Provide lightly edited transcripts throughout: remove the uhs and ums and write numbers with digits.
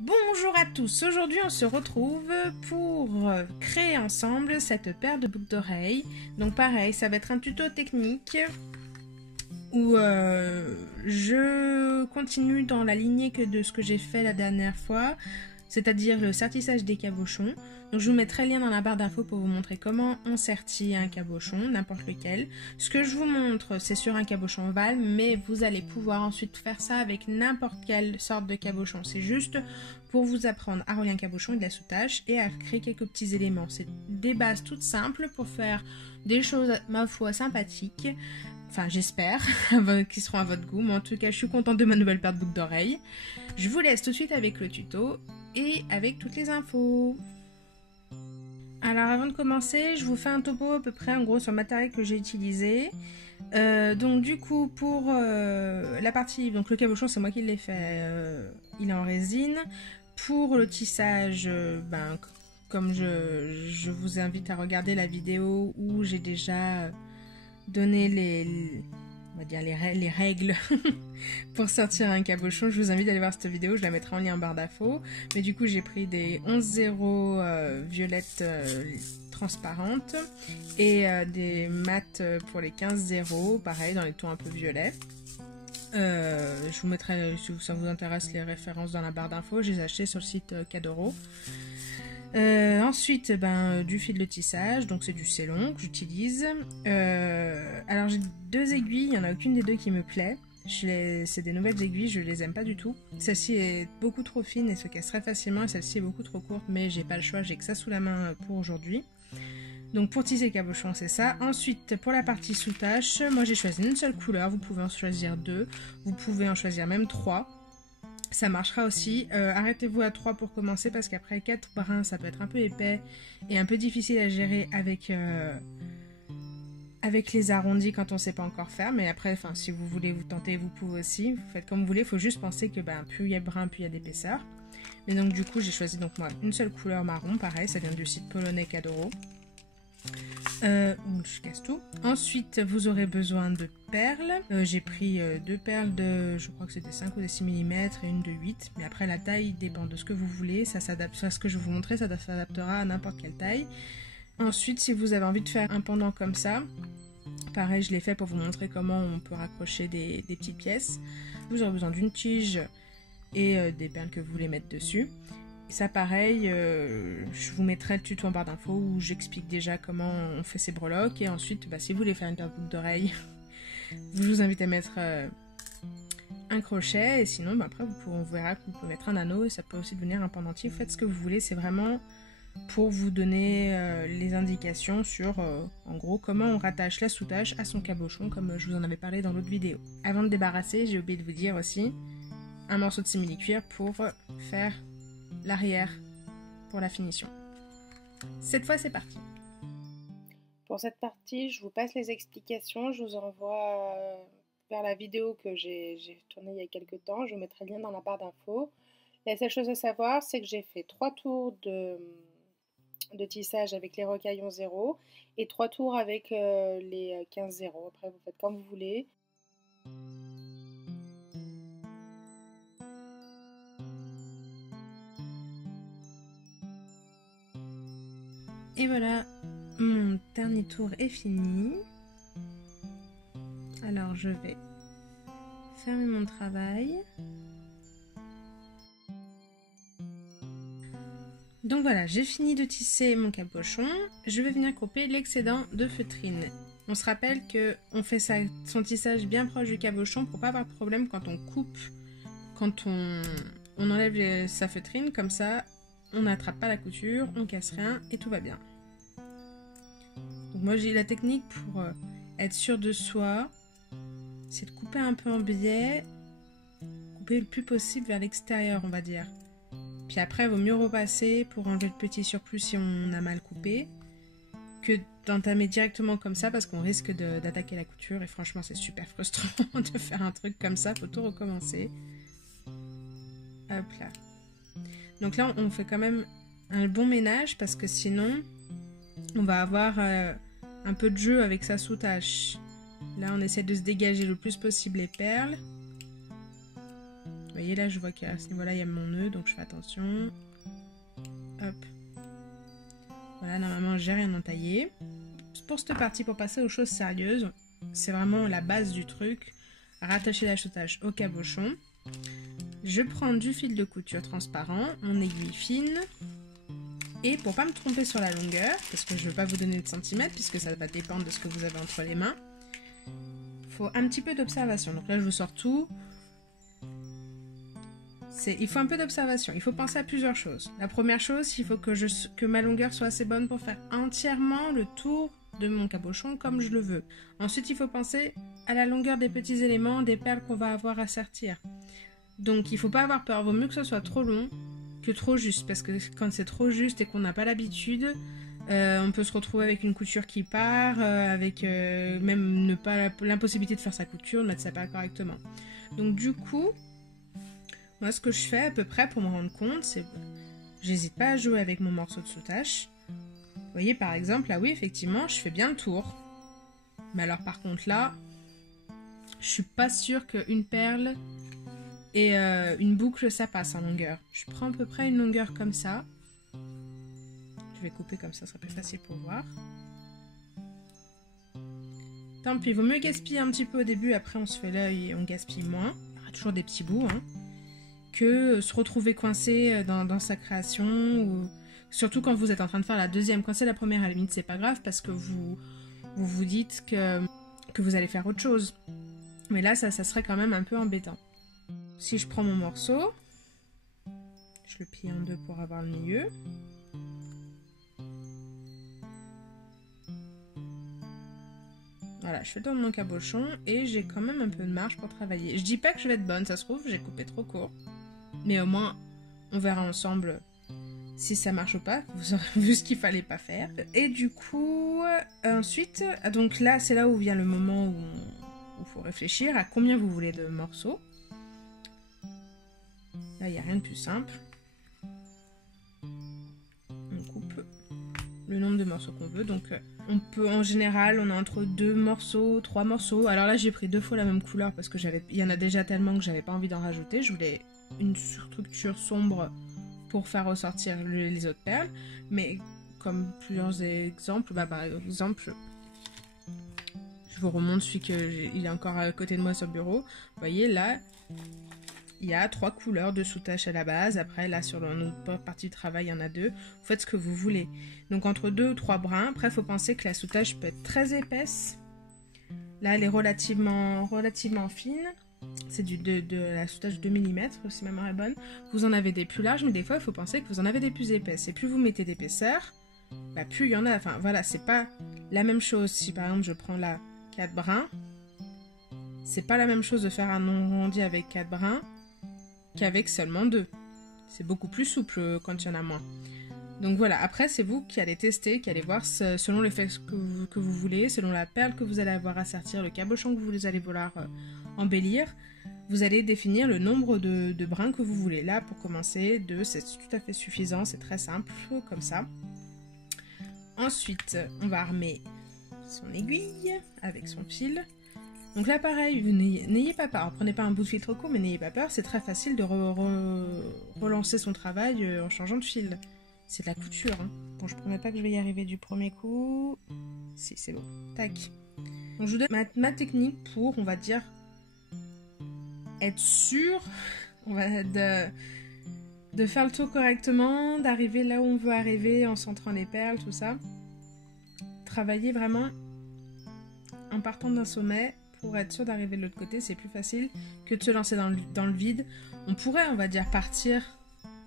Bonjour à tous, aujourd'hui on se retrouve pour créer ensemble cette paire de boucles d'oreilles. Donc pareil, ça va être un tuto technique où je continue dans la lignée de ce que j'ai fait la dernière fois, c'est-à-dire le sertissage des cabochons. Donc je vous mettrai le lien dans la barre d'infos pour vous montrer comment on sertit un cabochon, n'importe lequel. Ce que je vous montre, c'est sur un cabochon ovale, mais vous allez pouvoir ensuite faire ça avec n'importe quelle sorte de cabochon. C'est juste pour vous apprendre à rouler un cabochon et de la soutache et à créer quelques petits éléments. C'est des bases toutes simples pour faire des choses, ma foi, sympathiques. Enfin, j'espère, qui seront à votre goût. Mais en tout cas, je suis contente de ma nouvelle paire de boucles d'oreilles. Je vous laisse tout de suite avec le tuto et avec toutes les infos. Alors avant de commencer, je vous fais un topo à peu près en gros sur le matériel que j'ai utilisé. Donc du coup pour la partie, donc le cabochon c'est moi qui l'ai fait, il est en résine. Pour le tissage, comme je vous invite à regarder la vidéo où j'ai déjà donné on va dire les règles pour sortir un cabochon, je vous invite à aller voir cette vidéo, je la mettrai en lien en barre d'infos. Mais du coup j'ai pris des 11-0 violettes transparentes et des mat pour les 15-0, pareil dans les tons un peu violets. Je vous mettrai, si ça vous intéresse, les références dans la barre d'infos, je les ai achetées sur le site Cadoro. Ensuite, du fil de tissage, donc c'est du Célon que j'utilise. Alors j'ai deux aiguilles, il n'y en a aucune des deux qui me plaît. C'est des nouvelles aiguilles, je les aime pas du tout. Celle-ci est beaucoup trop fine et se casse très facilement, et celle-ci est beaucoup trop courte, mais j'ai pas le choix, j'ai que ça sous la main pour aujourd'hui. Donc pour tisser le cabochon, c'est ça. Ensuite, pour la partie sous-tache, moi j'ai choisi une seule couleur, vous pouvez en choisir deux, vous pouvez en choisir même trois. Ça marchera aussi. Arrêtez-vous à 3 pour commencer parce qu'après 4 brins ça peut être un peu épais et un peu difficile à gérer avec les arrondis quand on sait pas encore faire. Mais après, si vous voulez vous tenter, vous pouvez aussi. Vous faites comme vous voulez. Il faut juste penser que plus il y a de brins, plus il y a d'épaisseur. Mais donc du coup j'ai choisi donc moi une seule couleur marron. Pareil, ça vient du site polonais Cadoro. Je casse tout. Ensuite, vous aurez besoin de perles. J'ai pris deux perles de, je crois que c'était 5 ou des 6 mm et une de 8. Mais après, la taille dépend de ce que vous voulez. Ça s'adapte à ce que je vais vous montrer, ça s'adaptera à n'importe quelle taille. Ensuite, si vous avez envie de faire un pendant comme ça, pareil, je l'ai fait pour vous montrer comment on peut raccrocher des petites pièces. Vous aurez besoin d'une tige et des perles que vous voulez mettre dessus. Ça pareil, je vous mettrai le tuto en barre d'infos où j'explique déjà comment on fait ces breloques. Et ensuite, si vous voulez faire une paire de boucles d'oreilles, je vous invite à mettre un crochet. Et sinon, après, on verra que vous pouvez mettre un anneau et ça peut aussi devenir un pendentif. Vous faites ce que vous voulez, c'est vraiment pour vous donner les indications sur, en gros, comment on rattache la sous-tache à son cabochon, comme je vous en avais parlé dans l'autre vidéo. Avant de débarrasser, j'ai oublié de vous dire aussi, un morceau de simili-cuir pour faire l'arrière pour la finition. Cette fois c'est parti. Pour cette partie je vous passe les explications, je vous envoie vers la vidéo que j'ai tournée il y a quelques temps, je vous mettrai le lien dans la barre d'infos. La seule chose à savoir c'est que j'ai fait 3 tours de tissage avec les rocaillons 0 et 3 tours avec les 15-0. Après vous faites comme vous voulez. Et voilà, mon dernier tour est fini. Alors je vais fermer mon travail. Donc voilà, j'ai fini de tisser mon cabochon. Je vais venir couper l'excédent de feutrine. On se rappelle qu'on fait son tissage bien proche du cabochon pour pas avoir de problème quand on coupe, quand on enlève sa feutrine, comme ça on n'attrape pas la couture, on casse rien et tout va bien. Donc moi j'ai la technique pour être sûr de soi, c'est de couper un peu en biais, couper le plus possible vers l'extérieur on va dire. Puis après il vaut mieux repasser pour enlever le petit surplus si on a mal coupé, que d'entamer directement comme ça parce qu'on risque d'attaquer la couture et franchement c'est super frustrant de faire un truc comme ça, faut tout recommencer. Hop là. Donc là on fait quand même un bon ménage parce que sinon on va avoir un peu de jeu avec sa sous-tache. Là on essaie de se dégager le plus possible les perles. voyez là, je vois qu'à ce niveau-là, il y a mon nœud, donc je fais attention. Hop. Voilà, normalement, j'ai rien entaillé. Pour cette partie, pour passer aux choses sérieuses, c'est vraiment la base du truc. Rattacher l'achetage au cabochon. Je prends du fil de couture transparent, mon aiguille fine. Et pour pas me tromper sur la longueur, parce que je ne veux pas vous donner de centimètres, puisque ça va dépendre de ce que vous avez entre les mains, il faut un petit peu d'observation. Donc là, je vous sors tout. Il faut un peu d'observation. Il faut penser à plusieurs choses. La première chose, il faut que ma longueur soit assez bonne pour faire entièrement le tour de mon cabochon comme je le veux. Ensuite, il faut penser à la longueur des petits éléments, des perles qu'on va avoir à sertir. Donc, il ne faut pas avoir peur. Il vaut mieux que ce soit trop long que trop juste. Parce que quand c'est trop juste et qu'on n'a pas l'habitude, on peut se retrouver avec une couture qui part, avec même l'impossibilité de faire sa couture, de mettre sa perle correctement. Donc, du coup, moi, ce que je fais à peu près pour me rendre compte, c'est j'hésite pas à jouer avec mon morceau de sous-tache. Vous voyez, par exemple, là, oui, effectivement, je fais bien le tour. Mais alors, par contre, là, je suis pas sûre qu'une perle et une boucle, ça passe en longueur. Je prends à peu près une longueur comme ça. Je vais couper comme ça sera plus facile pour voir. Tant pis, il vaut mieux gaspiller un petit peu au début, après on se fait l'œil et on gaspille moins. Il y aura toujours des petits bouts, hein. Que se retrouver coincé dans sa création, ou surtout quand vous êtes en train de faire la deuxième. Quand c'est la première, à la limite, c'est pas grave parce que vous dites que vous allez faire autre chose. Mais là, ça serait quand même un peu embêtant. Si je prends mon morceau, je le plie en deux pour avoir le milieu. Voilà, je fais tourner mon cabochon et j'ai quand même un peu de marge pour travailler. Je dis pas que je vais être bonne, ça se trouve, j'ai coupé trop court. Mais au moins, on verra ensemble si ça marche ou pas. Vous aurez vu ce qu'il fallait pas faire. Et du coup, ensuite, donc là, c'est là où vient le moment où il faut réfléchir à combien vous voulez de morceaux. Là, il n'y a rien de plus simple. On coupe le nombre de morceaux qu'on veut. Donc, on peut, en général, on a entre 2 morceaux, 3 morceaux. Alors là, j'ai pris 2 fois la même couleur parce que il y en a déjà tellement que j'avais pas envie d'en rajouter. Je voulais une structure sombre pour faire ressortir les autres perles. Mais comme plusieurs exemples, par exemple, je vous remonte celui il est encore à côté de moi sur le bureau. Vous voyez, là, il y a 3 couleurs de sous-tache à la base. Après, là, sur notre partie de travail, il y en a 2. Vous faites ce que vous voulez. Donc, entre 2 ou 3 brins. Après, il faut penser que la sous-tache peut être très épaisse. Là, elle est relativement fine. C'est de la sous-tache 2 mm, si ma mémoire est bonne. Vous en avez des plus larges, mais des fois, il faut penser que vous en avez des plus épaisses. Et plus vous mettez d'épaisseur, plus il y en a. Enfin, voilà, c'est pas la même chose. Si, par exemple, je prends là 4 brins, c'est pas la même chose de faire un arrondi avec 4 brins qu'avec seulement 2. C'est beaucoup plus souple quand il y en a moins. Donc voilà, après c'est vous qui allez tester, qui allez voir selon l'effet que vous voulez, selon la perle que vous allez avoir à sertir, le cabochon que vous allez vouloir embellir, vous allez définir le nombre de brins que vous voulez. Là, pour commencer, 2, c'est tout à fait suffisant, c'est très simple, comme ça. Ensuite, on va armer son aiguille avec son fil. Donc là, pareil, n'ayez pas peur. Prenez pas un bout de fil trop court, mais n'ayez pas peur. C'est très facile de relancer son travail en changeant de fil. C'est de la couture. Hein. Bon, je ne promets pas que je vais y arriver du premier coup. Si, c'est bon. Tac. Donc, je vous donne ma technique pour, on va dire, être sûr de faire le tour correctement, d'arriver là où on veut arriver en centrant les perles, tout ça. Travailler vraiment en partant d'un sommet. Pour être sûr d'arriver de l'autre côté, c'est plus facile que de se lancer dans le vide. On pourrait, on va dire, partir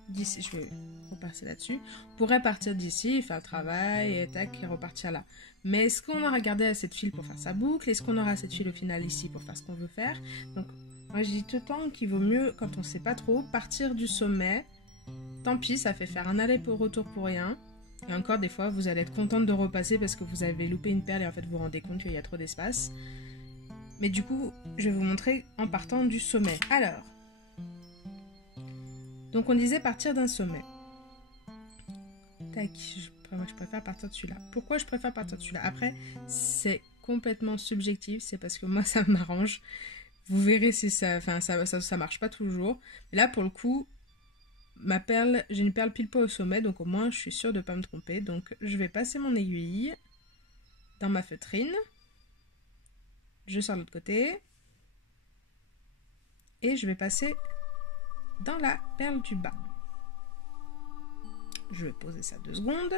d'ici. Je vais repasser là-dessus. On pourrait partir d'ici, faire le travail, et tac, et repartir là. Mais est-ce qu'on aura gardé assez de fil pour faire sa boucle? Est-ce qu'on aura assez de fil au final ici pour faire ce qu'on veut faire? Donc, moi, je dis tout le temps qu'il vaut mieux, quand on ne sait pas trop, partir du sommet. Tant pis, ça fait faire un aller-retour pour rien. Et encore, des fois, vous allez être contente de repasser parce que vous avez loupé une perle et en fait, vous vous rendez compte qu'il y a trop d'espace. Mais du coup, je vais vous montrer en partant du sommet. Alors, donc on disait partir d'un sommet. Tac, je préfère partir de celui-là. Pourquoi je préfère partir de celui-là? Après, c'est complètement subjectif, c'est parce que moi, ça m'arrange. Vous verrez si ça marche pas toujours. Mais là, pour le coup, ma perle, j'ai une perle pile poil au sommet, donc au moins, je suis sûre de pas me tromper. Donc, je vais passer mon aiguille dans ma feutrine. Je sors de l'autre côté. Et je vais passer dans la perle du bas. Je vais poser ça 2 secondes.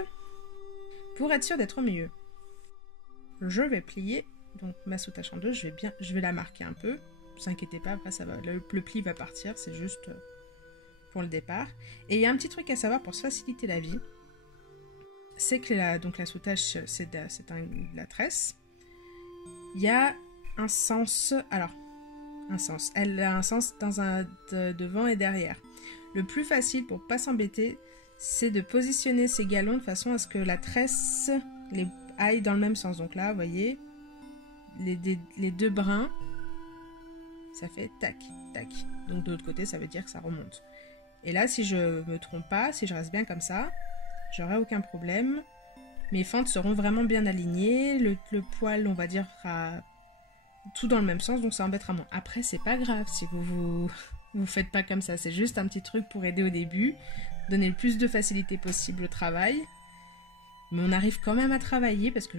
Pour être sûr d'être au milieu, je vais plier donc ma sous-tache en deux. Je vais la marquer un peu. Ne vous inquiétez pas, après ça va, le pli va partir, c'est juste pour le départ. Et il y a un petit truc à savoir pour se faciliter la vie, c'est que la sous-tache, c'est la tresse. Il y a un sens, elle a un sens devant et derrière. Le plus facile pour pas s'embêter, c'est de positionner ses galons de façon à ce que la tresse aille dans le même sens. Donc là, vous voyez, les 2 brins, ça fait tac, tac. Donc de l'autre côté, ça veut dire que ça remonte. Et là, si je me trompe pas, si je reste bien comme ça, j'aurai aucun problème. Mes fentes seront vraiment bien alignées. Le poil, on va dire, fera tout dans le même sens, donc ça embêtera moins. Après, c'est pas grave si vous faites pas comme ça. C'est juste un petit truc pour aider au début, donner le plus de facilité possible au travail. Mais on arrive quand même à travailler parce que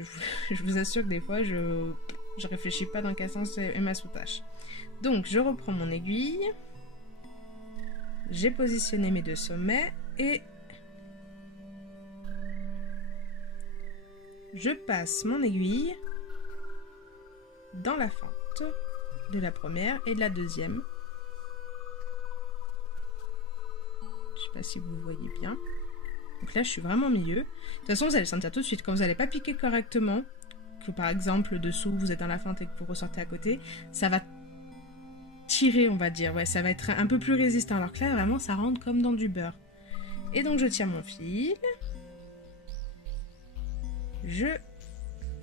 je vous assure que des fois, je réfléchis pas dans quel sens est ma sous-tache. Donc, je reprends mon aiguille. J'ai positionné mes 2 sommets et je passe mon aiguille dans la fente de la première et de la deuxième. Je sais pas si vous voyez bien. Donc là, je suis vraiment au milieu. De toute façon, vous allez le sentir tout de suite. Quand vous n'allez pas piquer correctement, que par exemple, dessous, vous êtes dans la fente et que vous ressortez à côté, ça va tirer, on va dire. Ouais, ça va être un peu plus résistant. Alors que là, vraiment, ça rentre comme dans du beurre. Et donc, je tire mon fil. Je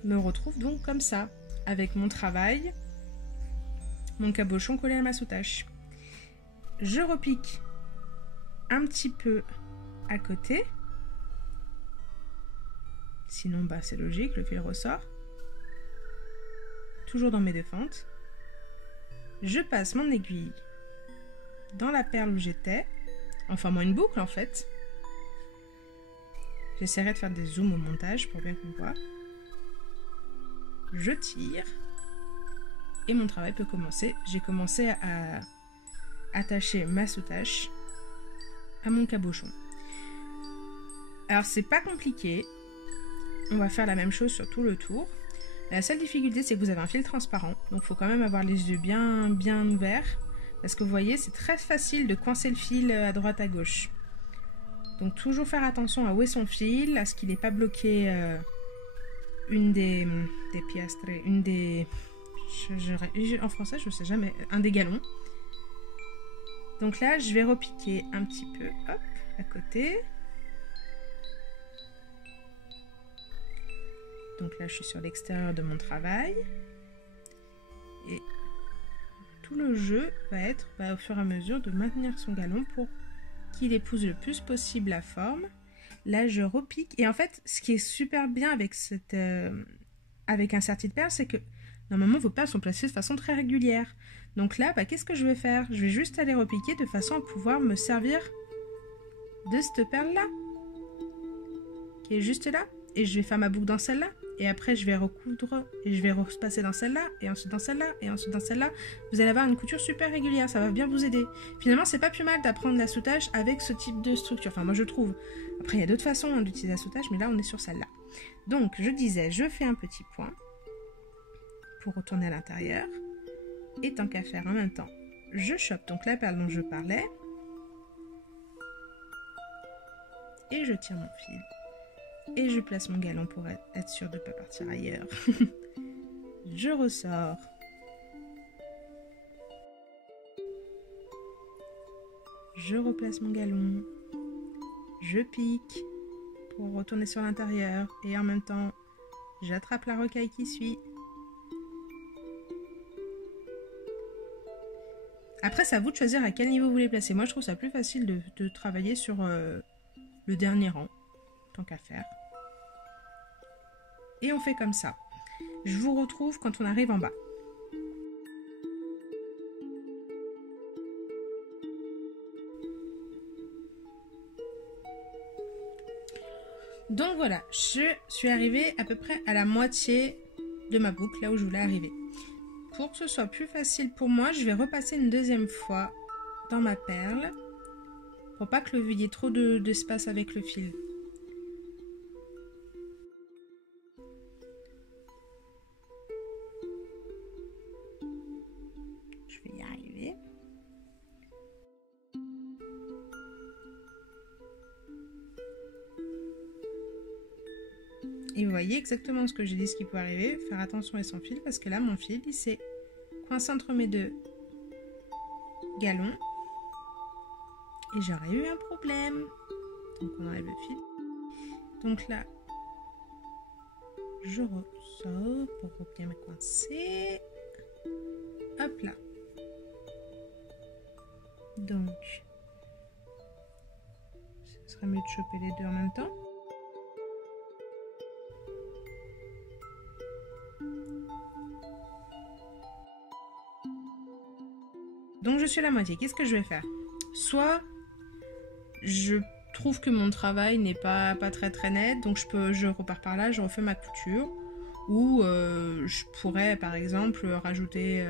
me retrouve donc comme ça, avec mon travail, mon cabochon collé à ma sous-tache. Je repique un petit peu à côté. Sinon, c'est logique, le fil ressort. Toujours dans mes 2 fentes. Je passe mon aiguille dans la perle où j'étais, en formant une boucle en fait. J'essaierai de faire des zooms au montage pour bien qu'on voit. Je tire et mon travail peut commencer. J'ai commencé à attacher ma sous-tache à mon cabochon. Alors c'est pas compliqué. On va faire la même chose sur tout le tour. La seule difficulté, c'est que vous avez un fil transparent. Donc il faut quand même avoir les yeux bien ouverts. Parce que vous voyez, c'est très facile de coincer le fil à droite à gauche. Donc toujours faire attention à où est son fil, à ce qu'il n'est pas bloqué une des piastres, en français je sais jamais, un des galons. Donc là je vais repiquer un petit peu, hop, à côté. Donc là je suis sur l'extérieur de mon travail. Et tout le jeu va être au fur et à mesure de maintenir son galon pour qu'il épouse le plus possible la forme. Là je repique et en fait ce qui est super bien avec avec un serti de perles, c'est que normalement vos perles sont placées de façon très régulière. Donc là qu'est-ce que je vais faire? Je vais juste aller repiquer de façon à pouvoir me servir de cette perle là qui est juste là, et je vais faire ma boucle dans celle-là, et après je vais recoudre et je vais repasser dans celle-là, et ensuite dans celle-là, et ensuite dans celle-là. Vous allez avoir une couture super régulière, ça va bien vous aider. Finalement c'est pas plus mal d'apprendre la sous-tache avec ce type de structure, enfin moi je trouve. Après il y a d'autres façons d'utiliser la sous-tache, mais là on est sur celle-là. Donc je disais, je fais un petit point pour retourner à l'intérieur, et tant qu'à faire en même temps, je chope donc la perle dont je parlais, et je tire mon fil. Et je place mon galon pour être sûr de ne pas partir ailleurs. Je ressors. Je replace mon galon. Je pique pour retourner sur l'intérieur. Et en même temps, j'attrape la rocaille qui suit. Après, c'est à vous de choisir à quel niveau vous voulez placer. Moi, je trouve ça plus facile de travailler sur le dernier rang, tant qu'à faire. Et on fait comme ça. Je vous retrouve quand on arrive en bas. Donc voilà, je suis arrivée à peu près à la moitié de ma boucle, là où je voulais arriver. Pour que ce soit plus facile pour moi, je vais repasser une deuxième fois dans ma perle pour pas que il y ait trop d'espace avec le fil. Je vais y arriver. Et vous voyez exactement ce que j'ai dit, ce qui peut arriver. Faire attention à son fil parce que là, mon fil, il s'est coincé entre mes deux galons. Et j'aurais eu un problème. Donc on enlève le fil. Donc là, je ressors pour bien me coincer. Hop là. Donc, ce serait mieux de choper les deux en même temps. Donc je suis à la moitié. Qu'est-ce que je vais faire? Soit je trouve que mon travail n'est pas très net, donc je repars par là, je refais ma couture. Ou je pourrais par exemple rajouter,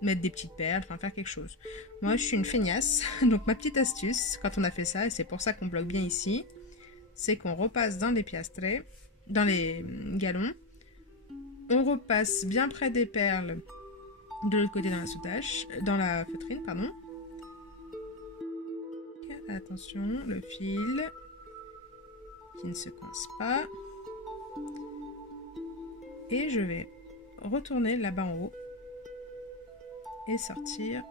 mettre des petites perles, enfin faire quelque chose. Moi je suis une feignasse, donc ma petite astuce quand on a fait ça, et c'est pour ça qu'on bloque bien ici, c'est qu'on repasse dans les piastres, dans les galons, on repasse bien près des perles de l'autre côté dans la soutache, dans la feutrine, pardon. Attention, le fil qui ne se coince pas. Et je vais retourner là-bas en haut et sortir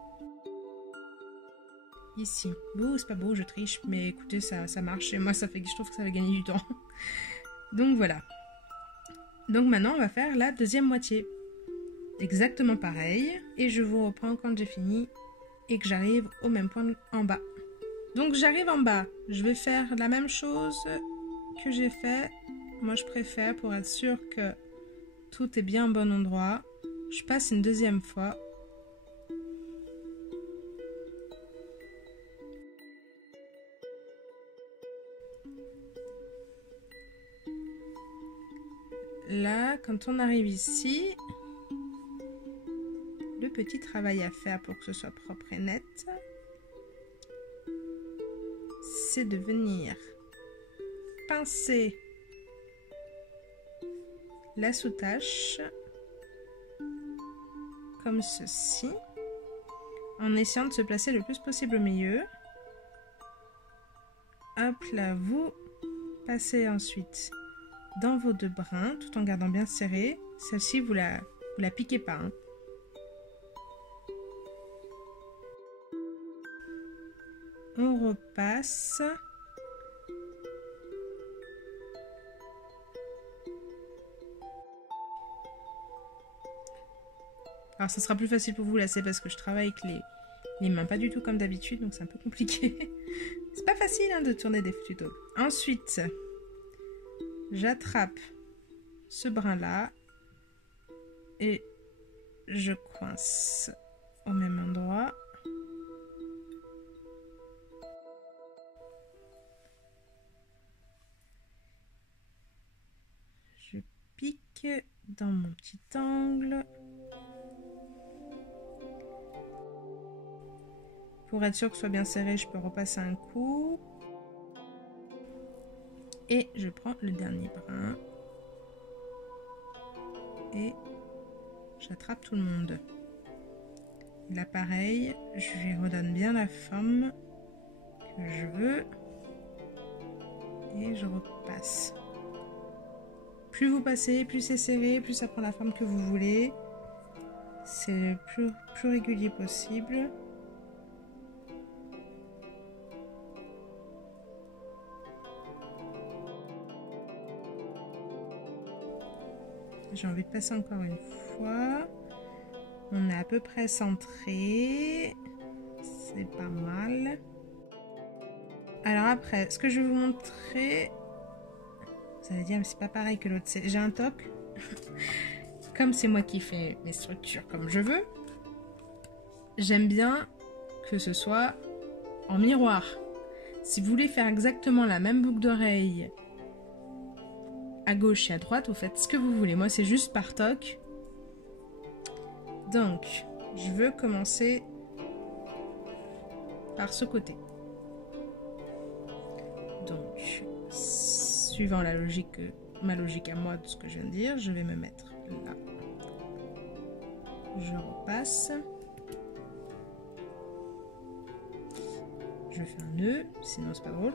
ici. Beau, c'est pas beau, je triche, mais écoutez, ça marche et moi ça fait que je trouve que ça va gagner du temps. Donc voilà. Donc maintenant on va faire la deuxième moitié. Exactement pareil. Et je vous reprends quand j'ai fini et que j'arrive au même point en bas. Donc j'arrive en bas. Je vais faire la même chose que j'ai fait. Moi je préfère pour être sûr que tout est bien au bon endroit. Je passe une deuxième fois. Là, quand on arrive ici, le petit travail à faire pour que ce soit propre et net, c'est de venir pincer la soutache comme ceci, en essayant de se placer le plus possible au milieu. Hop là, vous passez ensuite dans vos deux brins tout en gardant bien serré. Celle-ci, vous la piquez pas, hein. On repasse. Alors ça sera plus facile pour vous là, c'est parce que je travaille avec les mains pas du tout comme d'habitude, donc c'est un peu compliqué. C'est pas facile hein, de tourner des tutos. Ensuite, j'attrape ce brin là et je coince au même endroit. Je pique dans mon petit angle. Pour être sûr que ce soit bien serré, je peux repasser un coup. Et je prends le dernier brin. Et j'attrape tout le monde. Là pareil, je lui redonne bien la forme que je veux. Et je repasse. Plus vous passez, plus c'est serré, plus ça prend la forme que vous voulez. C'est le plus régulier possible. J'ai envie de passer encore une fois. On est à peu près centré. C'est pas mal. Alors après, ce que je vais vous montrer... Vous allez dire, mais c'est pas pareil que l'autre. J'ai un toc. Comme c'est moi qui fais mes structures comme je veux, j'aime bien que ce soit en miroir. Si vous voulez faire exactement la même boucle d'oreille à gauche et à droite, vous faites ce que vous voulez. Moi, c'est juste par toc. Donc, je veux commencer par ce côté. Donc, suivant la logique, ma logique à moi de ce que je viens de dire, je vais me mettre là. Je repasse. Je fais un nœud, sinon c'est pas drôle.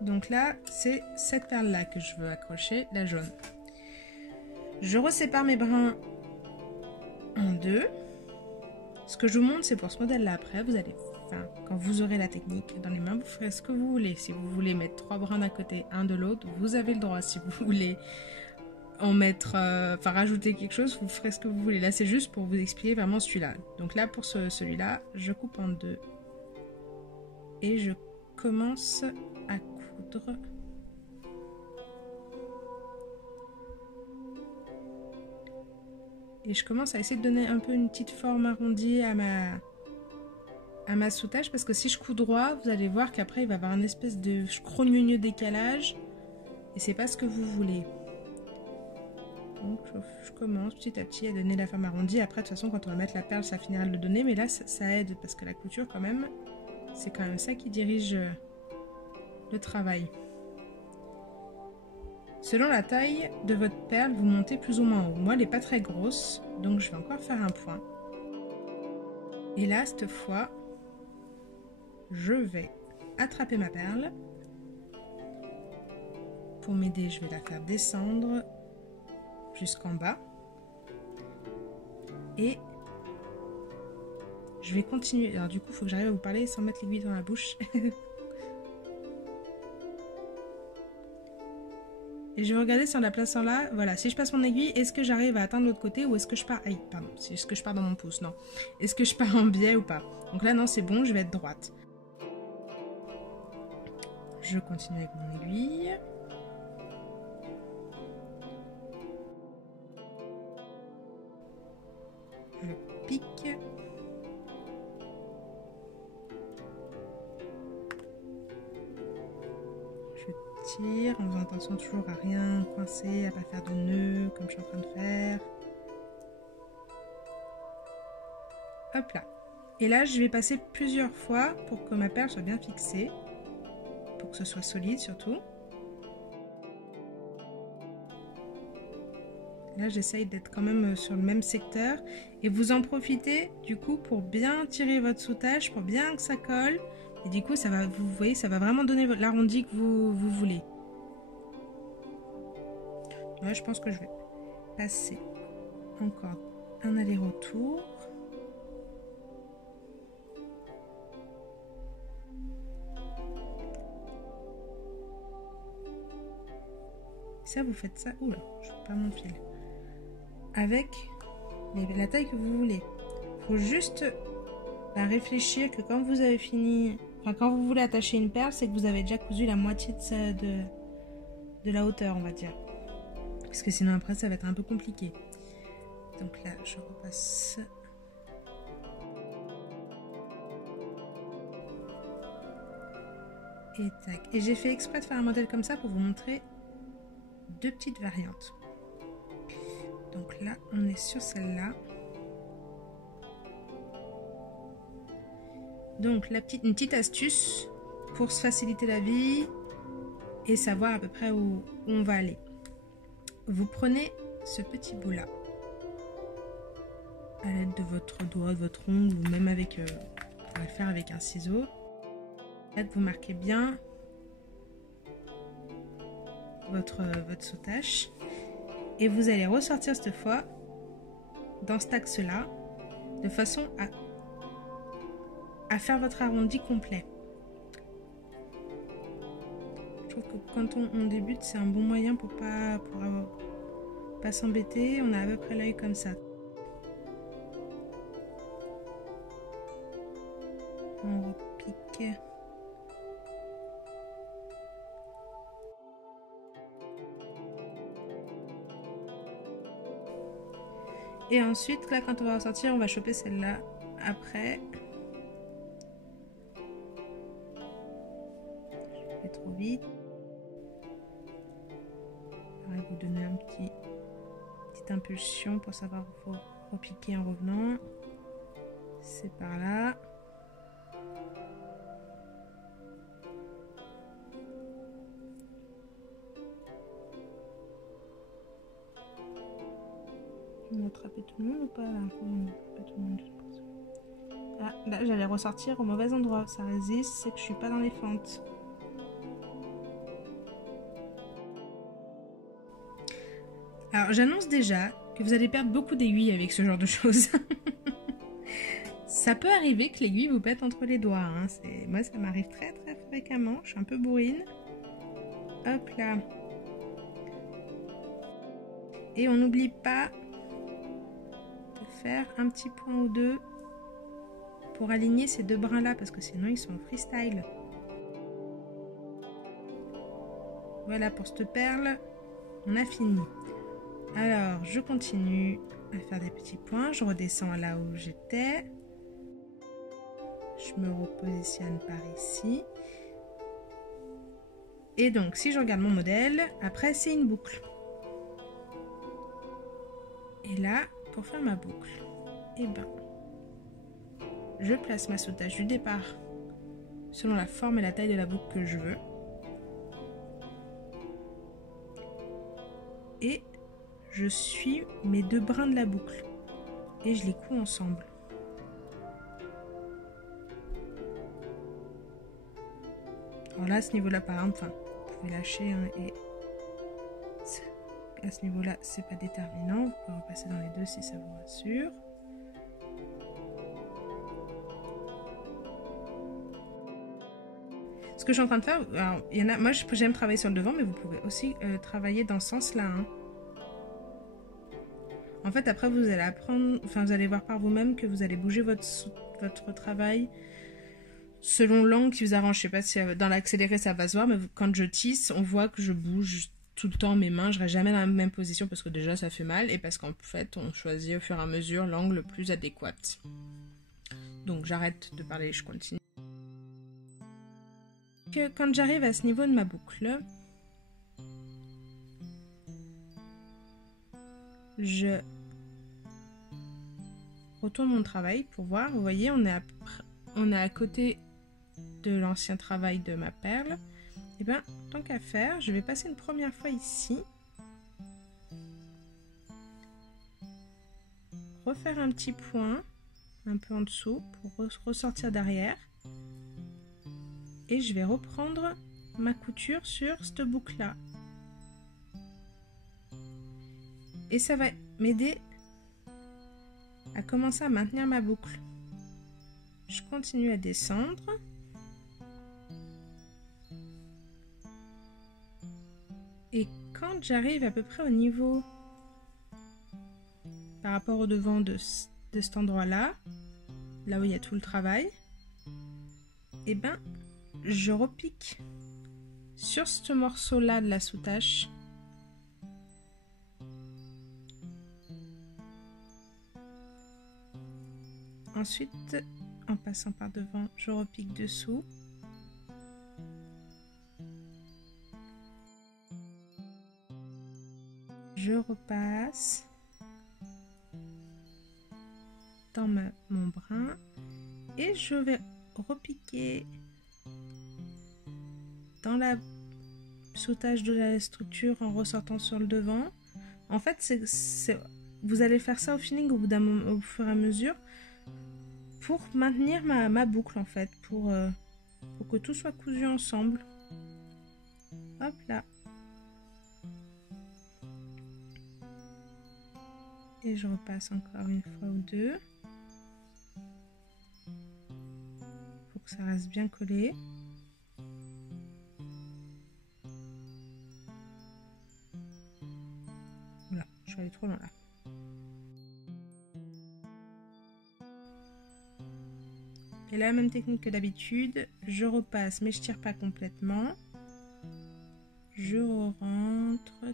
Donc là, c'est cette perle-là que je veux accrocher, la jaune. Je resépare mes brins en deux. Ce que je vous montre, c'est pour ce modèle-là. Après, vous allez, quand vous aurez la technique dans les mains, vous ferez ce que vous voulez. Si vous voulez mettre 3 brins d'un côté, un de l'autre, vous avez le droit. Si vous voulez en mettre, rajouter quelque chose, vous ferez ce que vous voulez. Là, c'est juste pour vous expliquer vraiment celui-là. Donc là, pour celui-là, je coupe en deux. Et je commence à coudre. Et je commence à essayer de donner un peu une petite forme arrondie à ma soutache, parce que si je couds droit, vous allez voir qu'après il va y avoir une espèce de crogneux décalage et c'est pas ce que vous voulez. Donc je commence petit à petit à donner la forme arrondie. Après de toute façon quand on va mettre la perle ça finira de le donner, mais là ça aide parce que la couture quand même, c'est quand même ça qui dirige le travail. Selon la taille de votre perle, vous montez plus ou moins haut. Moi, elle n'est pas très grosse, donc je vais encore faire un point. Et là, cette fois, je vais attraper ma perle. Pour m'aider, je vais la faire descendre jusqu'en bas. Et je vais continuer. Alors du coup, il faut que j'arrive à vous parler sans mettre l'aiguille dans la bouche. Et je vais regarder si en la plaçant là, voilà, si je passe mon aiguille, est-ce que j'arrive à atteindre l'autre côté ou est-ce que je pars... Aïe, pardon, est-ce que je pars dans mon pouce? Non. Est-ce que je pars en biais ou pas? Donc là, non, c'est bon, je vais être droite. Je continue avec mon aiguille. Je pique. Tire en faisant attention toujours à rien coincer, à pas faire de nœud comme je suis en train de faire. Hop là. Et là je vais passer plusieurs fois pour que ma perle soit bien fixée, pour que ce soit solide surtout. Là j'essaye d'être quand même sur le même secteur et vous en profitez du coup pour bien tirer votre soutache, pour bien que ça colle. Et du coup, ça va, vous voyez, ça va vraiment donner l'arrondi que vous voulez. Là, je pense que je vais passer encore un aller-retour. Ça, vous faites ça. Oula, je perds mon fil. Avec la taille que vous voulez. Il faut juste réfléchir que quand vous avez fini... Enfin, quand vous voulez attacher une perle, c'est que vous avez déjà cousu la moitié de la hauteur, on va dire. Parce que sinon, après, ça va être un peu compliqué. Donc là, je repasse. Et tac. Et j'ai fait exprès de faire un modèle comme ça pour vous montrer deux petites variantes. Donc là, on est sur celle-là. Donc une petite astuce pour se faciliter la vie et savoir à peu près où on va aller. Vous prenez ce petit bout là à l'aide de votre doigt, de votre ongle ou même avec, on va le faire avec un ciseau. Là, vous marquez bien votre soutache et vous allez ressortir cette fois dans cet axe là de façon à faire votre arrondi complet. Je trouve que quand on débute, c'est un bon moyen pour pas s'embêter. On a à peu près l'œil comme ça. On repique. Et ensuite, là, quand on va ressortir, on va choper celle-là après. trop vite. Pareil, vous donner un petite impulsion pour savoir où il faut repiquer en revenant. C'est par là. Je vais attraper tout le monde ou pas là? Pas tout le monde. Ah, là j'allais ressortir au mauvais endroit. Ça résiste, c'est que je suis pas dans les fentes. Alors j'annonce déjà que vous allez perdre beaucoup d'aiguilles avec ce genre de choses. Ça peut arriver que l'aiguille vous pète entre les doigts. Hein. Moi ça m'arrive très fréquemment. Je suis un peu bourrine. Hop là. Et on n'oublie pas de faire un petit point ou deux pour aligner ces deux brins là parce que sinon ils sont en freestyle. Voilà pour cette perle, on a fini. Alors je continue à faire des petits points, je redescends là où j'étais. Je me repositionne par ici. Et donc si je regarde mon modèle, après c'est une boucle. Et là, pour faire ma boucle, et ben, je place ma sautage du départ selon la forme et la taille de la boucle que je veux. Et je suis mes deux brins de la boucle. Et je les couds ensemble. Alors là, à ce niveau-là, par exemple, vous pouvez lâcher hein, et à ce niveau-là, c'est pas déterminant. Vous pouvez repasser dans les deux si ça vous rassure. Ce que je suis en train de faire, alors, il y en a, moi j'aime travailler sur le devant, mais vous pouvez aussi travailler dans ce sens-là. Hein. En fait, après vous allez apprendre, enfin vous allez voir par vous-même que vous allez bouger votre travail selon l'angle qui vous arrange. Je sais pas si dans l'accéléré ça va se voir, mais quand je tisse, on voit que je bouge tout le temps mes mains. Je reste jamais dans la même position parce que déjà ça fait mal et parce qu'en fait on choisit au fur et à mesure l'angle le plus adéquat. Donc j'arrête de parler, je continue. Quand j'arrive à ce niveau de ma boucle, je retourne mon travail pour voir. Vous voyez, on est à côté de l'ancien travail de ma perle. Et bien, tant qu'à faire, je vais passer une première fois ici. Refaire un petit point, un peu en dessous, pour ressortir derrière. Et je vais reprendre ma couture sur cette boucle-là. Et ça va m'aider à commencer à maintenir ma boucle. Je continue à descendre. Et quand j'arrive à peu près au niveau par rapport au devant de cet endroit-là, là où il y a tout le travail, et ben je repique sur ce morceau-là de la soutache. Ensuite, en passant par devant, je repique dessous. Je repasse dans mon brin et je vais repiquer dans la sautage de la structure en ressortant sur le devant. En fait, vous allez faire ça au feeling au fur et à mesure pour maintenir ma boucle en fait, pour que tout soit cousu ensemble. Hop là. Et je repasse encore une fois ou deux. Pour que ça reste bien collé. Voilà, je suis allée trop loin là. Et la même technique que d'habitude, je repasse mais je tire pas complètement. Je rentre.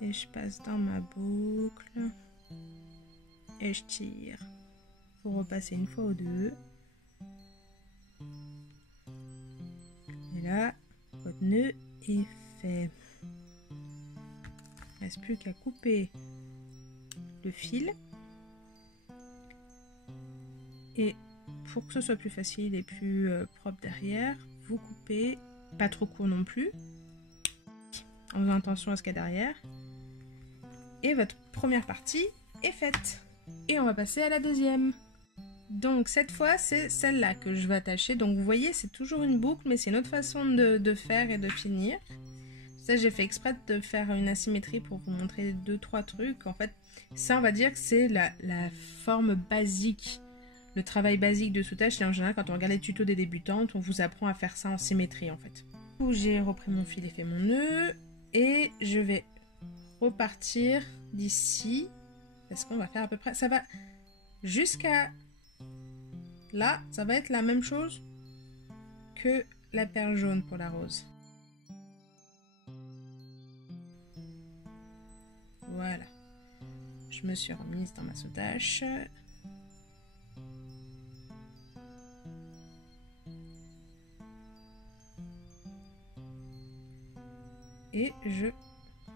Et je passe dans ma boucle. Et je tire. Faut repasser une fois ou deux. là, votre nœud est fait. Il ne reste plus qu'à couper le fil. Et pour que ce soit plus facile et plus propre derrière, vous coupez, pas trop court non plus, en faisant attention à ce qu'il y a derrière. Et votre première partie est faite. Et on va passer à la deuxième. Donc cette fois, c'est celle-là que je vais attacher. Donc vous voyez, c'est toujours une boucle, mais c'est une autre façon de faire et de finir. Ça, j'ai fait exprès de faire une asymétrie pour vous montrer 2-3 trucs. En fait, ça, on va dire que c'est la forme basique, le travail basique de soutache. Et en général, quand on regarde les tutos des débutantes, on vous apprend à faire ça en symétrie, en fait. J'ai repris mon fil et fait mon nœud. Et je vais repartir d'ici. Parce qu'on va faire à peu près... Ça va jusqu'à... Là, ça va être la même chose que la perle jaune pour la rose. Voilà. Je me suis remise dans ma soutache. Et je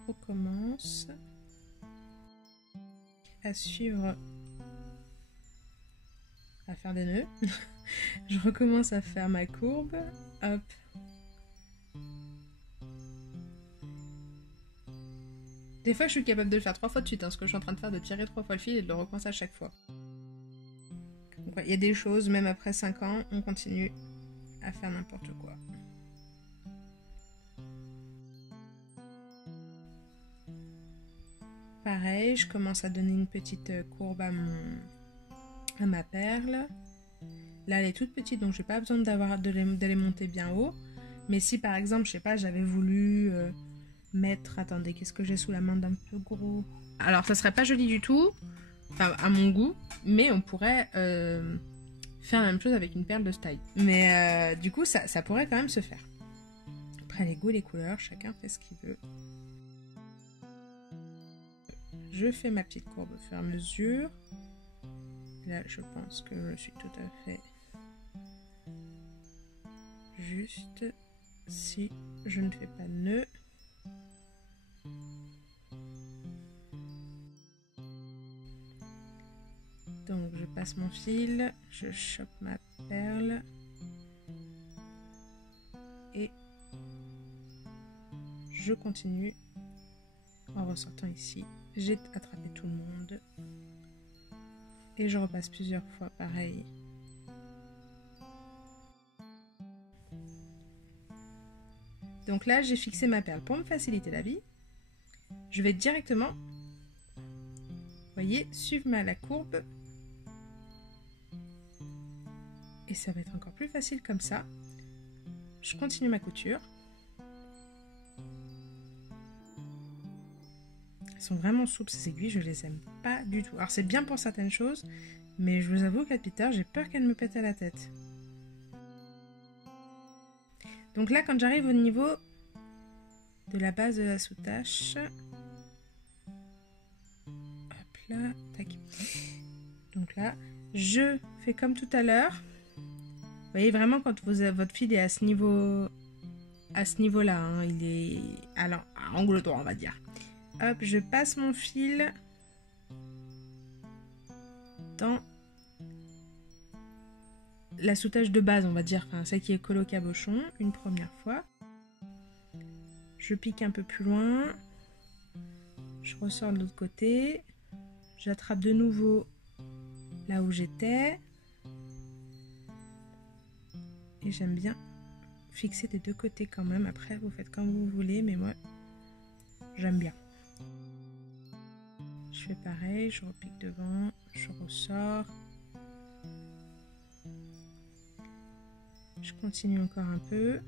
recommence à suivre, à faire des nœuds. Je recommence à faire ma courbe. Hop. Des fois, je suis capable de le faire 3 fois de suite, hein, ce que je suis en train de faire, de tirer 3 fois le fil et de le recommencer à chaque fois. Donc, ouais, il y a des choses, même après 5 ans, on continue à faire n'importe quoi. Pareil, je commence à donner une petite courbe à ma perle. Là, elle est toute petite, donc je n'ai pas besoin d'aller monter bien haut. Mais si par exemple, je sais pas, j'avais voulu mettre... Attendez, qu'est-ce que j'ai sous la main d'un peu gros? Alors, ça serait pas joli du tout, enfin, à mon goût, mais on pourrait faire la même chose avec une perle de ce taille. Mais du coup, ça pourrait quand même se faire. Après, les goûts et les couleurs, chacun fait ce qu'il veut. Je fais ma petite courbe au fur et à mesure. Là, je pense que je suis tout à fait juste si je ne fais pas de nœud. Donc, je passe mon fil, je chope ma perle et je continue en ressortant ici. J'ai attrapé tout le monde. Et je repasse plusieurs fois pareil. Donc là, j'ai fixé ma perle pour me faciliter la vie. Je vais directement, vous voyez, suivre la courbe. Et ça va être encore plus facile comme ça. Je continue ma couture. Elles sont vraiment souples ces aiguilles, je les aime pas du tout. Alors c'est bien pour certaines choses, mais je vous avoue qu'à Peter, j'ai peur qu'elle me pète à la tête. Donc là, quand j'arrive au niveau de la base de la soutache, hop là, tac. Donc là, je fais comme tout à l'heure. Vous voyez vraiment quand votre fil est à ce niveau-là, hein, il est à angle droit, on va dire. Hop, je passe mon fil dans la soutache de base, on va dire, enfin celle qui est collée au cabochon, une première fois. Je pique un peu plus loin. Je ressors de l'autre côté. J'attrape de nouveau là où j'étais. Et j'aime bien fixer des deux côtés quand même. Après, vous faites comme vous voulez, mais moi, j'aime bien. Je fais pareil, je repique devant, je ressors. Je continue encore un peu.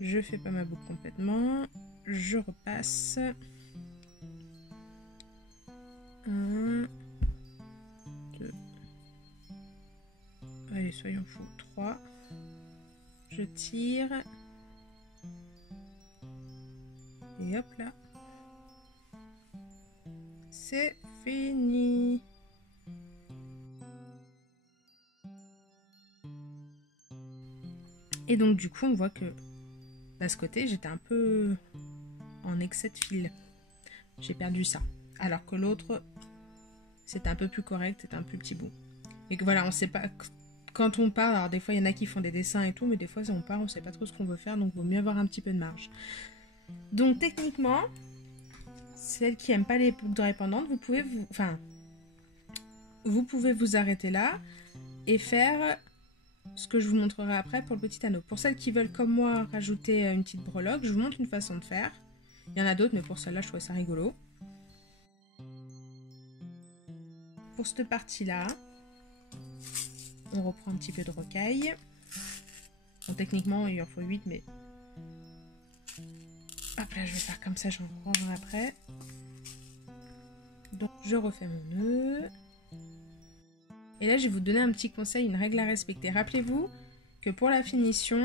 Je fais pas ma boucle complètement. Je repasse. 1, 2. Allez, soyons fous. 3. Je tire. Et hop là. C'est fini. Et donc du coup on voit que à ce côté j'étais un peu en excès de fil. J'ai perdu ça. Alors que l'autre c'était un peu plus correct, c'était un plus petit bout. Et que voilà, on sait pas quand on parle, alors des fois il y en a qui font des dessins et tout, mais des fois si on parle on sait pas trop ce qu'on veut faire, donc il vaut mieux avoir un petit peu de marge. Donc techniquement, celles qui aiment pas les boucles pendantes, vous pouvez vous arrêter là et faire ce que je vous montrerai après pour le petit anneau. Pour celles qui veulent comme moi rajouter une petite breloque, je vous montre une façon de faire. Il y en a d'autres, mais pour celle-là je trouvais ça rigolo. Pour cette partie-là, on reprend un petit peu de rocaille. Bon, techniquement il en faut 8, mais hop là, je vais faire comme ça, j'en rangerai après. Donc je refais mon nœud. Et là, je vais vous donner un petit conseil, une règle à respecter. Rappelez-vous que pour la finition,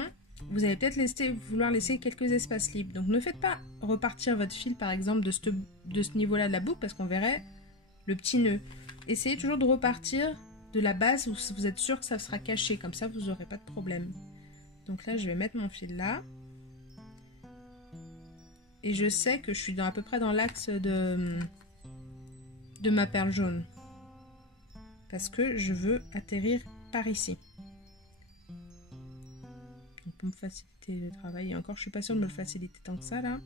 vous allez peut-être vouloir laisser quelques espaces libres. Donc ne faites pas repartir votre fil, par exemple, de ce niveau-là de la boucle, parce qu'on verrait le petit nœud. Essayez toujours de repartir de la base où vous êtes sûr que ça sera caché. Comme ça, vous n'aurez pas de problème. Donc là, je vais mettre mon fil là. Et je sais que je suis à peu près dans l'axe de ma perle jaune. Parce que je veux atterrir par ici. Donc pour me faciliter le travail. Et encore, je suis pas sûre de me le faciliter tant que ça, là.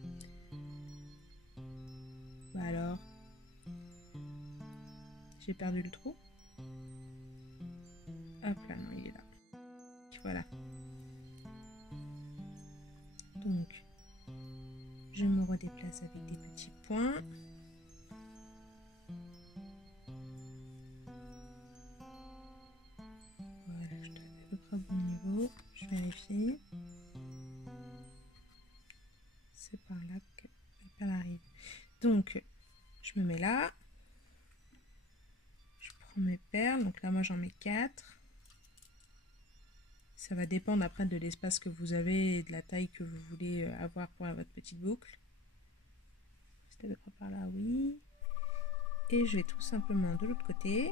Bah alors. J'ai perdu le trou. Hop là, non, il est là. Voilà. Donc, je me redéplace avec des petits points. Voilà, je dois être à peu près au bon niveau. Je vérifie. C'est par là que la perle arrive. Donc, je me mets là. Je prends mes perles. Donc là, moi, j'en mets 4. Ça va dépendre après de l'espace que vous avez et de la taille que vous voulez avoir pour votre petite boucle. C'est à peu près par là, oui. Et je vais tout simplement de l'autre côté.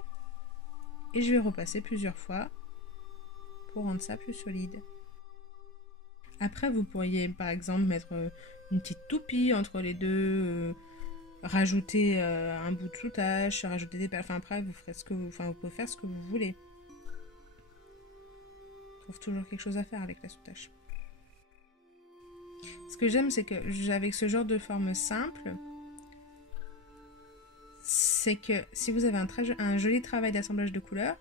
Et je vais repasser plusieurs fois pour rendre ça plus solide. Après, vous pourriez par exemple mettre une petite toupie entre les deux, rajouter un bout de soutache, rajouter des perles. Enfin, après, vous ferez vous pouvez faire ce que vous voulez. On trouve toujours quelque chose à faire avec la soutache. Ce que j'aime, c'est que avec ce genre de forme simple, c'est que si vous avez un joli travail d'assemblage de couleurs,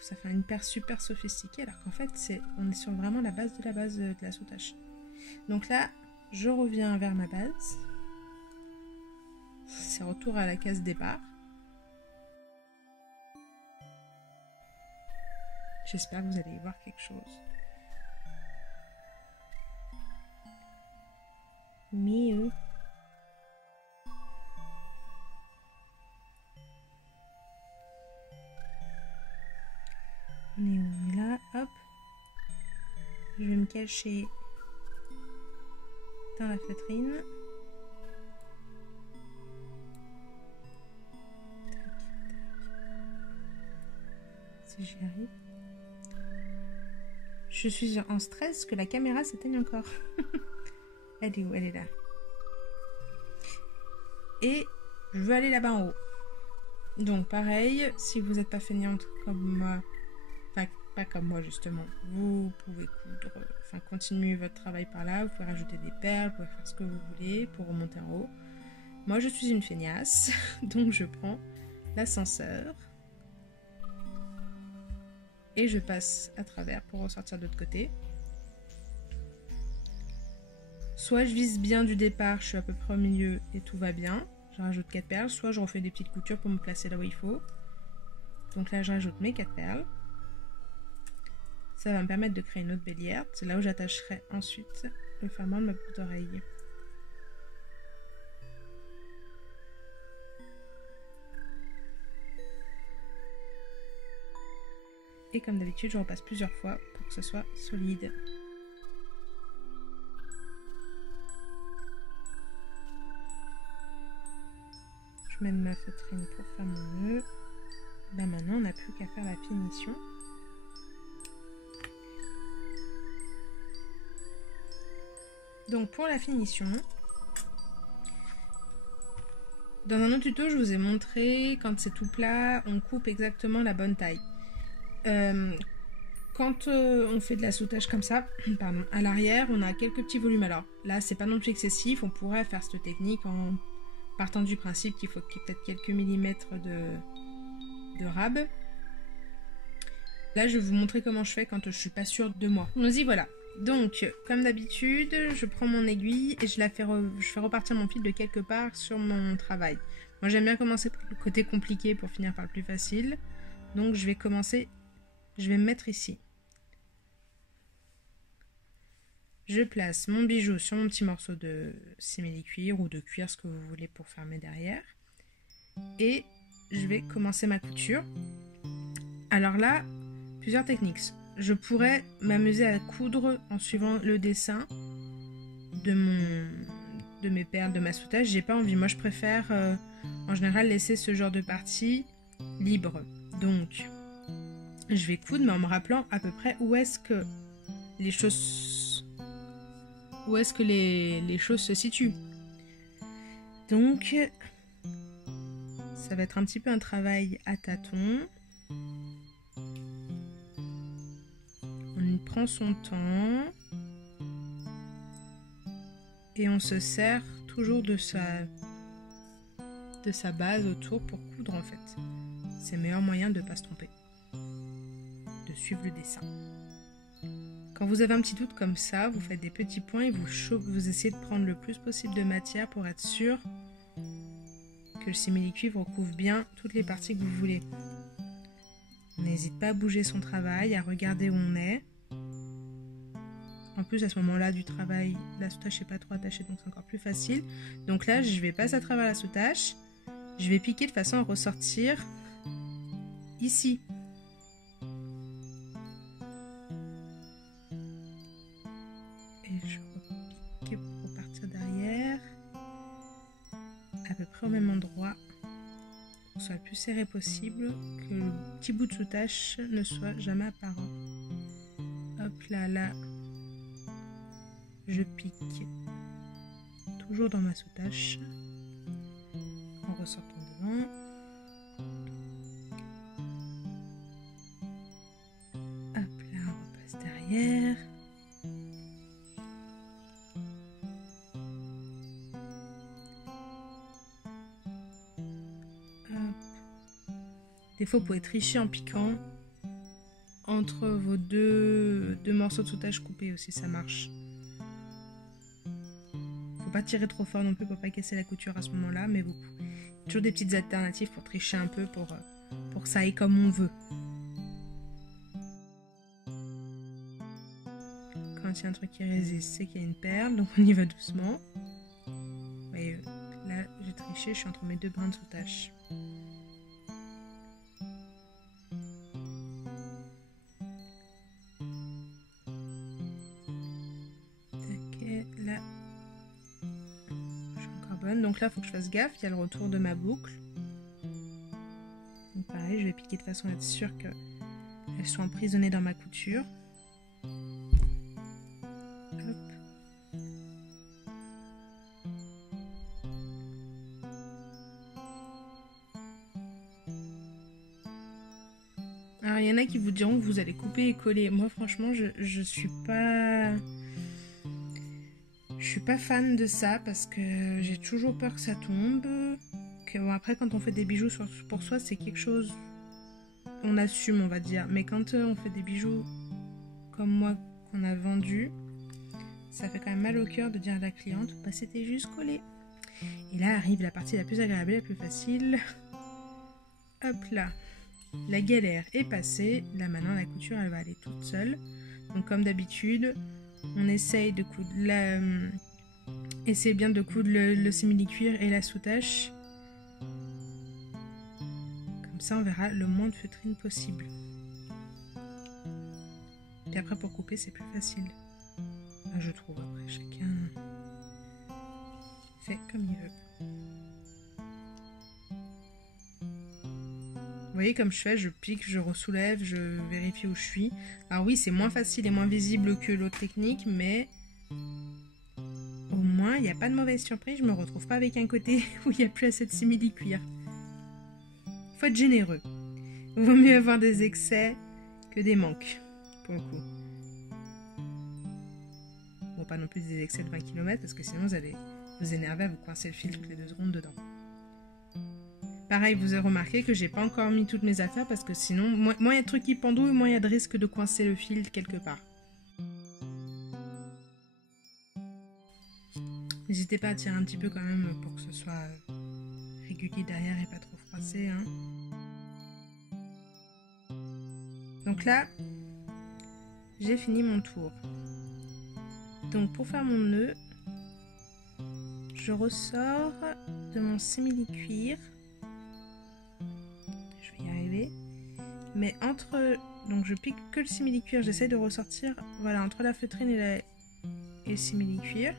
ça fait une paire super sophistiquée, alors qu'en fait, on est sur vraiment la base de la soutache. Donc là, je reviens vers ma base. C'est retour à la case départ. J'espère que vous allez y voir quelque chose. Mieux. On est là, hop. Je vais me cacher dans la feutrine. Si j'y arrive. Je suis en stress que la caméra s'éteigne encore. Elle est où? Elle est là. Et je veux aller là-bas en haut. Donc pareil, si vous n'êtes pas feignante comme moi, enfin pas comme moi justement, vous pouvez continuer votre travail par là, vous pouvez rajouter des perles, vous pouvez faire ce que vous voulez pour remonter en haut. Moi je suis une feignasse, donc je prends l'ascenseur et je passe à travers pour ressortir de l'autre côté. Soit je vise bien du départ, je suis à peu près au milieu et tout va bien, je rajoute 4 perles, soit je refais des petites coutures pour me placer là où il faut. Donc là je rajoute mes 4 perles. Ça va me permettre de créer une autre bélière, c'est là où j'attacherai ensuite le fermoir de ma boucle d'oreille. Et comme d'habitude, je repasse plusieurs fois pour que ce soit solide. Je mets ma feutrine pour faire mon nœud. Ben maintenant, on n'a plus qu'à faire la finition. Donc pour la finition, dans un autre tuto, je vous ai montré quand c'est tout plat, on coupe exactement la bonne taille. Quand on fait de la soudage comme ça, pardon, à l'arrière, on a quelques petits volumes. Alors là, c'est pas non plus excessif, on pourrait faire cette technique en partant du principe qu'il faut qu'il y ait peut-être quelques millimètres de rab. Là, je vais vous montrer comment je fais quand je suis pas sûre de moi. Nous y voilà. Donc, comme d'habitude, je prends mon aiguille et je fais repartir mon fil de quelque part sur mon travail. Moi, j'aime bien commencer par le côté compliqué pour finir par le plus facile. Donc, je vais me mettre ici. Je place mon bijou sur mon petit morceau de simili-cuir ou de cuir, ce que vous voulez pour fermer derrière. Et je vais commencer ma couture. Alors là, plusieurs techniques. Je pourrais m'amuser à coudre en suivant le dessin de mes perles, de ma soudage. J'ai pas envie. Moi, je préfère en général laisser ce genre de partie libre. Donc, je vais coudre, mais en me rappelant à peu près où est-ce que les choses se situent. Donc, ça va être un petit peu un travail à tâtons. On prend son temps et on se sert toujours de sa base autour pour coudre en fait. C'est le meilleur moyen de ne pas se tromper, de suivre le dessin. Quand vous avez un petit doute comme ça, vous faites des petits points et vous essayez de prendre le plus possible de matière pour être sûr que le simili-cuivre recouvre bien toutes les parties que vous voulez. On n'hésite pas à bouger son travail, à regarder où on est. En plus, à ce moment-là du travail, la sous-tâche n'est pas trop attachée, donc c'est encore plus facile. Donc là, je vais passer à travers la sous-tâche. Je vais piquer de façon à ressortir ici. Et je repique pour repartir derrière. À peu près au même endroit. Pour que ce soit le plus serré possible. Que le petit bout de sous-tâche ne soit jamais apparent. Hop là, là. Je pique toujours dans ma sous-tâche en ressortant devant. Hop là, on repasse derrière. Hop. Des fois, vous pouvez tricher en piquant entre vos deux morceaux de sous-tâche coupés aussi, ça marche. Faut pas tirer trop fort non plus pour pas casser la couture à ce moment-là, mais vous toujours des petites alternatives pour tricher un peu pour que ça aille comme on veut. Quand il y a un truc qui résiste, c'est qu'il y a une perle, donc on y va doucement. Vous voyez, là j'ai triché, je suis entre mes deux brins de sous-tâche. Là, je suis encore bonne. Donc là, il faut que je fasse gaffe. Il y a le retour de ma boucle. Donc pareil, je vais piquer de façon à être sûre qu'elles sont emprisonnées dans ma couture. Hop. Alors, il y en a qui vous diront que vous allez couper et coller. Moi, franchement, je suis pas... Je suis pas fan de ça parce que j'ai toujours peur que ça tombe. Bon, après, quand on fait des bijoux pour soi, c'est quelque chose... On assume, on va dire. Mais quand on fait des bijoux comme moi qu'on a vendu, ça fait quand même mal au cœur de dire à la cliente bah, c'était juste collé. Et là arrive la partie la plus agréable et la plus facile. Hop là. La galère est passée. Là maintenant, la couture, elle va aller toute seule. Donc comme d'habitude... On essaye de coudre essayez bien de coudre le simili-cuir et la sous-tâche. Comme ça, on verra le moins de feutrine possible. Et après, pour couper, c'est plus facile. Enfin, je trouve. Après, chacun fait comme il veut. voyez comme je fais, je pique, je ressoulève, je vérifie où je suis. Alors oui, c'est moins facile et moins visible que l'autre technique, mais au moins, il n'y a pas de mauvaise surprise. Je me retrouve pas avec un côté où il n'y a plus assez de simili-cuir. Faut être généreux. Il vaut mieux avoir des excès que des manques, pour le coup. Bon, pas non plus des excès de 20 km, parce que sinon vous allez vous énerver à vous coincer le fil toutes les 2 secondes dedans. Pareil, vous avez remarqué que j'ai pas encore mis toutes mes affaires, parce que sinon, moins il y a de trucs qui pendouillent, moins il y a de risque de coincer le fil quelque part. N'hésitez pas à tirer un petit peu quand même pour que ce soit régulier derrière et pas trop froissé. Hein. Donc là, j'ai fini mon tour. Donc pour faire mon nœud, je ressors de mon simili-cuir. Je vais y arriver. Mais entre... Donc je pique que le simili-cuir, j'essaie de ressortir, voilà, entre la feutrine et le simili-cuir.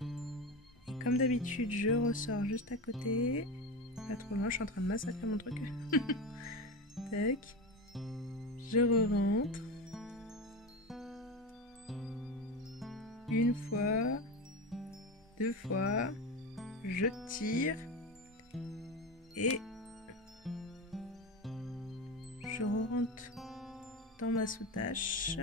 Et comme d'habitude, je ressors juste à côté. Pas trop loin, je suis en train de massacrer mon truc. Tac. Je re-rentre. Une fois, 2 fois, je tire et je rentre dans ma sous-tâche.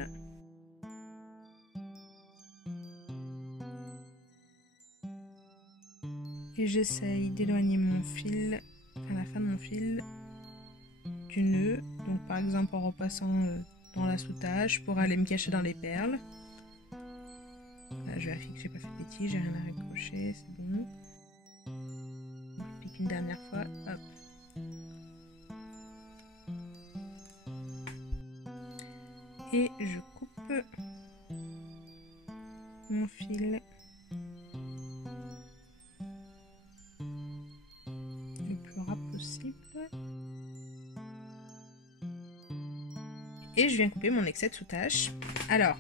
Et j'essaye d'éloigner mon fil, enfin la fin de mon fil, du nœud. Donc par exemple en repassant dans la sous-tâche pour aller me cacher dans les perles. Là, je vérifie que j'ai pas fait de bêtises, j'ai rien à raccrocher, c'est bon. Je pique une dernière fois, hop. Et je coupe mon fil le plus ras possible. Et je viens couper mon excès de sous-tâche. Alors,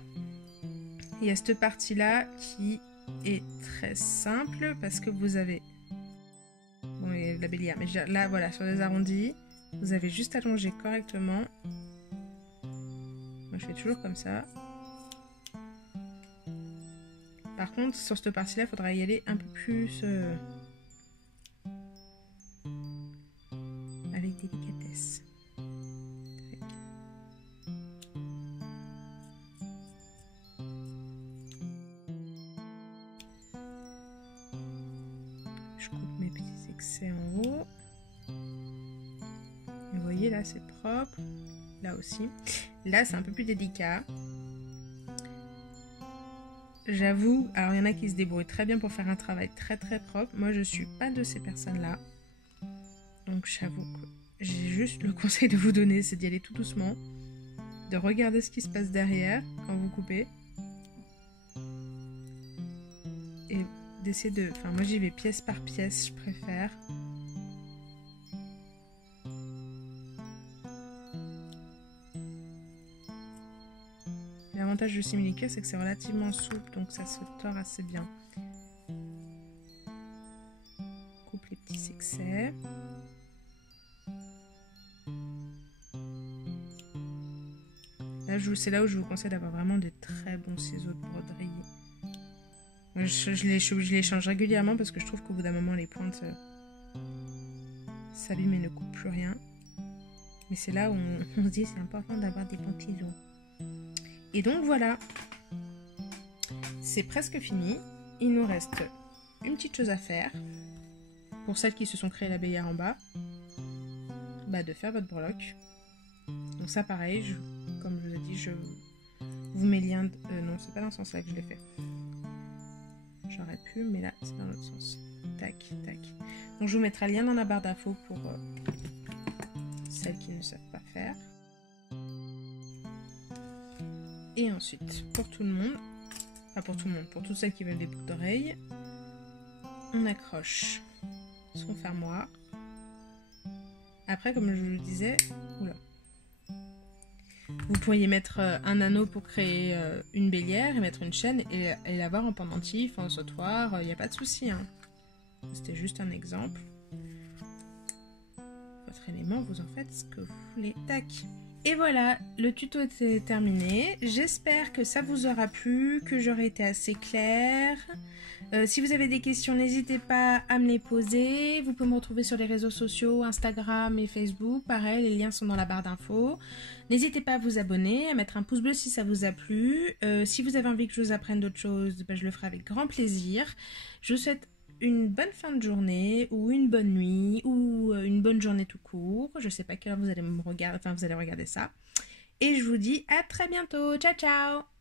il y a cette partie-là qui est très simple parce que vous avez... Bon, il y a de la bélière, mais là, voilà, sur les arrondis, vous avez juste allongé correctement. Moi, je fais toujours comme ça. Par contre, sur cette partie-là, il faudra y aller un peu plus avec délicatesse. Je coupe mes petits excès en haut. Vous voyez, là, c'est propre. Là aussi. Là, c'est un peu plus délicat. J'avoue, alors il y en a qui se débrouillent très bien pour faire un travail très très propre. Moi, je suis pas de ces personnes-là. Donc, j'avoue que j'ai juste le conseil de vous donner, c'est d'y aller tout doucement. De regarder ce qui se passe derrière quand vous coupez. Et d'essayer de... Enfin, moi, j'y vais pièce par pièce, je préfère. L'avantage du simili-cuir, c'est que c'est relativement souple, donc ça se tord assez bien. Coupe les petits excès. Là, c'est là où je vous conseille d'avoir vraiment des très bons ciseaux de broderie. Moi, je les change régulièrement parce que je trouve qu'au bout d'un moment, les pointes s'abîment et ne coupent plus rien. Mais c'est là où on se dit c'est important d'avoir des bons ciseaux. Et donc voilà, c'est presque fini. Il nous reste une petite chose à faire. Pour celles qui se sont créées la bélière en bas, bah de faire votre breloque. Donc ça pareil, comme je vous ai dit, je vous mets le lien... non, c'est pas dans ce sens-là que je l'ai fait. J'aurais pu, mais là, c'est dans l'autre sens. Tac, tac. Donc je vous mettrai le lien dans la barre d'infos pour celles qui ne savent pas faire. Et ensuite, pour tout le monde, enfin pour tout le monde, pour toutes celles qui veulent des boucles d'oreilles, on accroche son fermoir. Après, comme je vous le disais, oula, vous pourriez mettre un anneau pour créer une bélière et mettre une chaîne et l'avoir en pendentif, en sautoir, il n'y a pas de souci. Hein. C'était juste un exemple. votre élément, vous en faites ce que vous voulez. Tac. Et voilà, le tuto était terminé. J'espère que ça vous aura plu, que j'aurai été assez claire. Si vous avez des questions, n'hésitez pas à me les poser. Vous pouvez me retrouver sur les réseaux sociaux, Instagram et Facebook. Pareil, les liens sont dans la barre d'infos. N'hésitez pas à vous abonner, à mettre un pouce bleu si ça vous a plu. Si vous avez envie que je vous apprenne d'autres choses, ben, je le ferai avec grand plaisir. Je vous souhaite une bonne fin de journée ou une bonne nuit ou une bonne journée tout court. Je sais pas à quelle heure vous allez me regarder, enfin vous allez regarder ça. Et je vous dis à très bientôt. Ciao ciao.